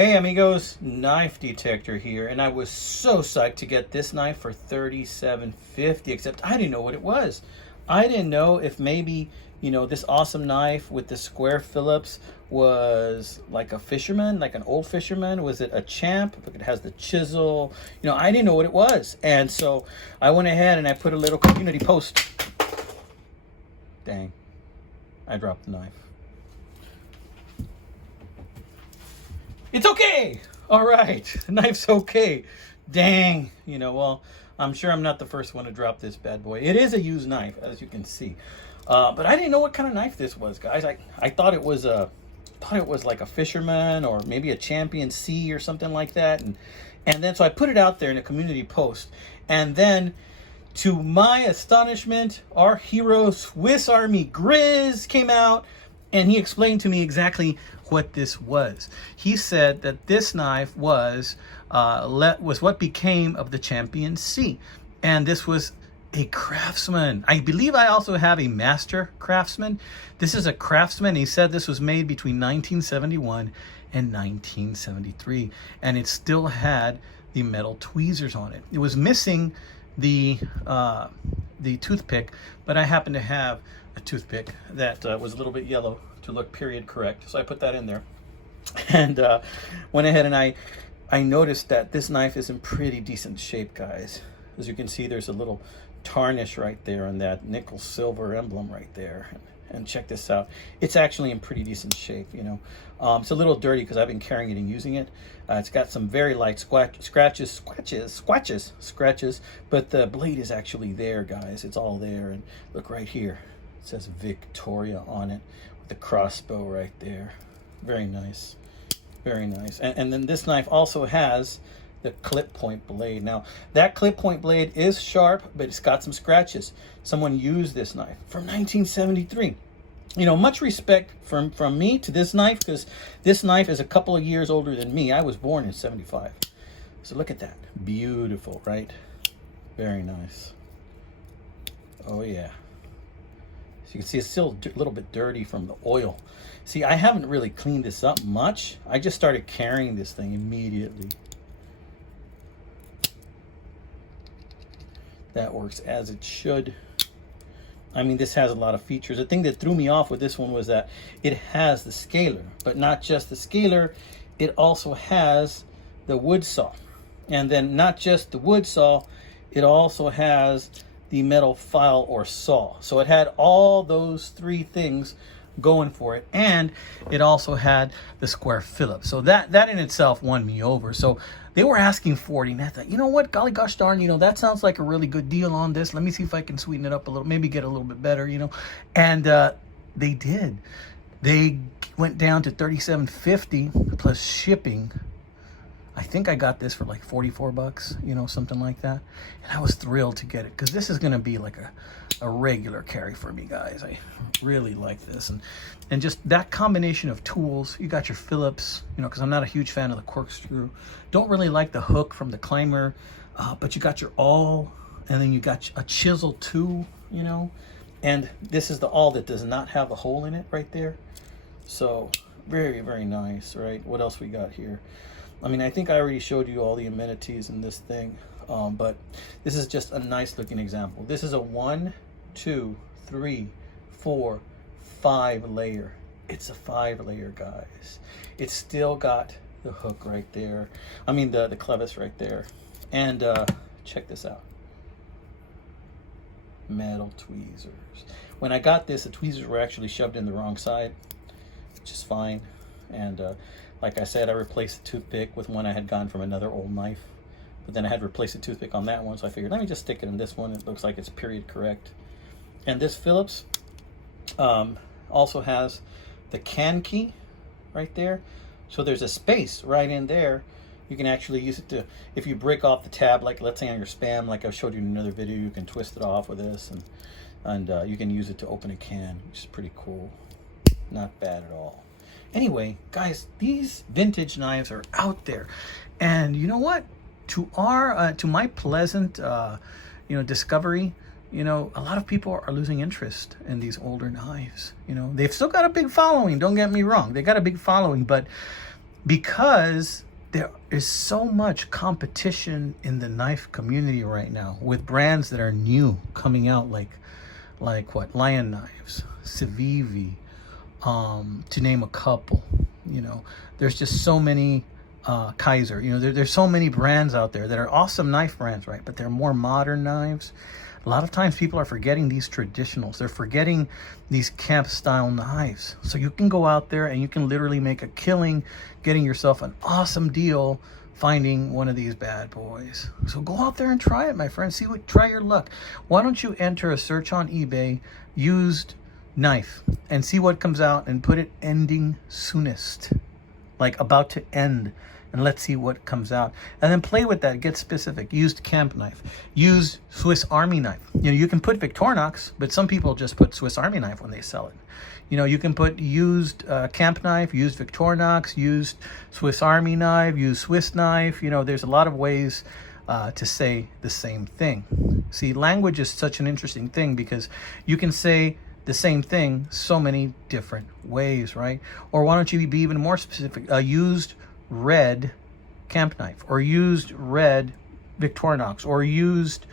Hey amigos, knife detector here, and I was so psyched to get this knife for $37.50, except I didn't know what it was. I didn't know if maybe, this awesome knife with the square Phillips was like a fisherman, like an old fisherman. Was it a champ? Look, it has the chisel. I didn't know what it was. And so I went ahead and I put a little community post. Dang, I dropped the knife. It's okay. All right. The knife's okay. Dang. Well, I'm sure I'm not the first one to drop this bad boy. It is a used knife, as you can see. But I didn't know what kind of knife this was, guys. I thought it was like a fisherman or maybe a Champion C or something like that. And then so I put it out there in a community post. And then to my astonishment, our hero Swiss Army Grizz came out and he explained to me exactly what this was. He said that this knife was what became of the Champion C, and this was a Craftsman. I believe I also have a Master Craftsman. This is a Craftsman. He said this was made between 1971 and 1973, and it still had the metal tweezers on it. It was missing the toothpick, but I happen to have a toothpick that was a little bit yellow to look period correct, so I put that in there and went ahead and I noticed that this knife is in pretty decent shape, guys. As you can see, there's a little tarnish right there on that nickel silver emblem right there, and check this out, it's actually in pretty decent shape. It's a little dirty because I've been carrying it and using it. It's got some very light scratches, but the blade is actually there, guys. It's all there. And look right here, it says Victoria on it with the crossbow right there. Very nice, very nice. And then this knife also has the clip point blade. Now that clip point blade is sharp, but it's got some scratches. Someone used this knife from 1973. Much respect from me to this knife, because this knife is a couple of years older than me. I was born in 75. So look at that. Beautiful, right? Very nice. Oh yeah. So you can see it's still a little bit dirty from the oil. See, I haven't really cleaned this up much. I just started carrying this thing immediately. That works as it should. I mean, this has a lot of features. The thing that threw me off with this one was that it has the scaler, but not just the scaler, it also has the wood saw. And then not just the wood saw, it also has the metal file or saw. So it had all those three things going for it, and it also had the square Phillips. So that in itself won me over. So they were asking 40, and I thought, you know what, golly gosh darn, that sounds like a really good deal on this. Let me see if I can sweeten it up a little, maybe get a little bit better, and they did. They went down to $37.50 plus shipping. I think I got this for like 44 bucks, something like that. And I was thrilled to get it, because this is going to be like a regular carry for me, guys. I really like this. And just that combination of tools. You got your Phillips, because I'm not a huge fan of the corkscrew. Don't really like the hook from the climber, but you got your awl, and then you got a chisel too, And this is the awl that does not have a hole in it right there. So very, very nice, right? What else we got here? I mean, I think I already showed you all the amenities in this thing, but this is just a nice looking example. This is a 1, 2, 3, 4, 5 layer. It's a 5 layer, guys. It's still got the hook right there. I mean, the clevis right there. And check this out. Metal tweezers. When I got this, the tweezers were actually shoved in the wrong side, which is fine. And like I said, I replaced the toothpick with one I had gotten from another old knife, but then I had to replace the toothpick on that one, so I figured, let me just stick it in this one. It looks like it's period correct. And this Phillips also has the can key right there, so there's a space right in there. You can actually use it to, if you break off the tab, like let's say on your spam, like I showed you in another video, you can twist it off with this, and you can use it to open a can, which is pretty cool. Not bad at all. Anyway, guys, these vintage knives are out there, and you know what? To my pleasant, discovery, a lot of people are losing interest in these older knives. They've still got a big following. Don't get me wrong; they got a big following, but because there is so much competition in the knife community right now with brands that are new coming out, like what, Lion Knives, Civivi, to name a couple. You know, there's just so many, Kaiser, you know, there's so many brands out there that are awesome knife brands, right? But they're more modern knives. A lot of times people are forgetting these traditionals. They're forgetting these camp style knives. So you can go out there and you can literally make a killing getting yourself an awesome deal finding one of these bad boys. So go out there and try it, my friend. Try your luck. Why don't you enter a search on eBay, used knife, and see what comes out and put it ending soonest, like about to end, and let's see what comes out. And then play with that, get specific. Used camp knife, used Swiss Army knife. You know, you can put Victorinox, but some people just put Swiss Army knife when they sell it. You know, you can put used camp knife, used Victorinox, used Swiss Army knife, used Swiss knife. You know, there's a lot of ways to say the same thing. See, language is such an interesting thing because you can say the same thing so many different ways, right? Or why don't you be even more specific? Used red camp knife, or used red Victorinox, or used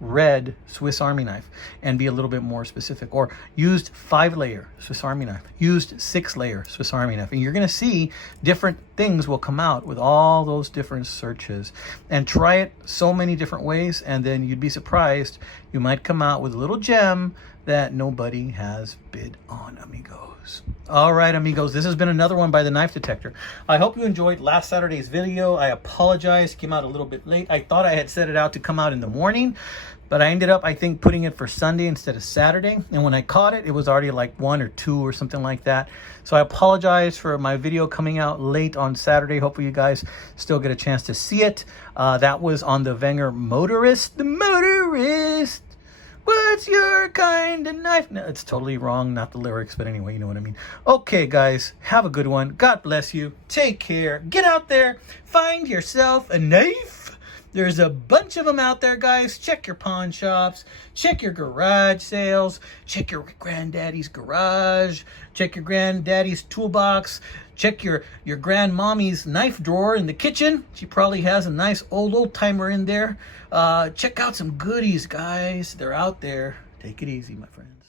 red Swiss Army knife, and be a little bit more specific. Or used 5-layer Swiss Army knife, used 6-layer Swiss Army knife. And you're going to see different things will come out with all those different searches. And try it so many different ways, and then you'd be surprised. You might come out with a little gem that nobody has bid on, amigos. All right, amigos, this has been another one by the Knife Detector. I hope you enjoyed last Saturday's video. I apologize, came out a little bit late. I thought I had set it out to come out in the morning, but I ended up, I think, putting it for Sunday instead of Saturday. And when I caught it, it was already like 1 or 2 or something like that. So I apologize for my video coming out late on Saturday. Hopefully you guys still get a chance to see it. That was on the Wenger Motorist. The Motorist. What's your kind of knife? No, it's totally wrong, not the lyrics, but anyway, you know what I mean. Okay, guys, have a good one. God bless you. Take care. Get out there. Find yourself a knife. There's a bunch of them out there, guys. Check your pawn shops. Check your garage sales. Check your granddaddy's garage. Check your granddaddy's toolbox. Check your grandmommy's knife drawer in the kitchen. She probably has a nice old timer in there. Check out some goodies, guys. They're out there. Take it easy, my friends.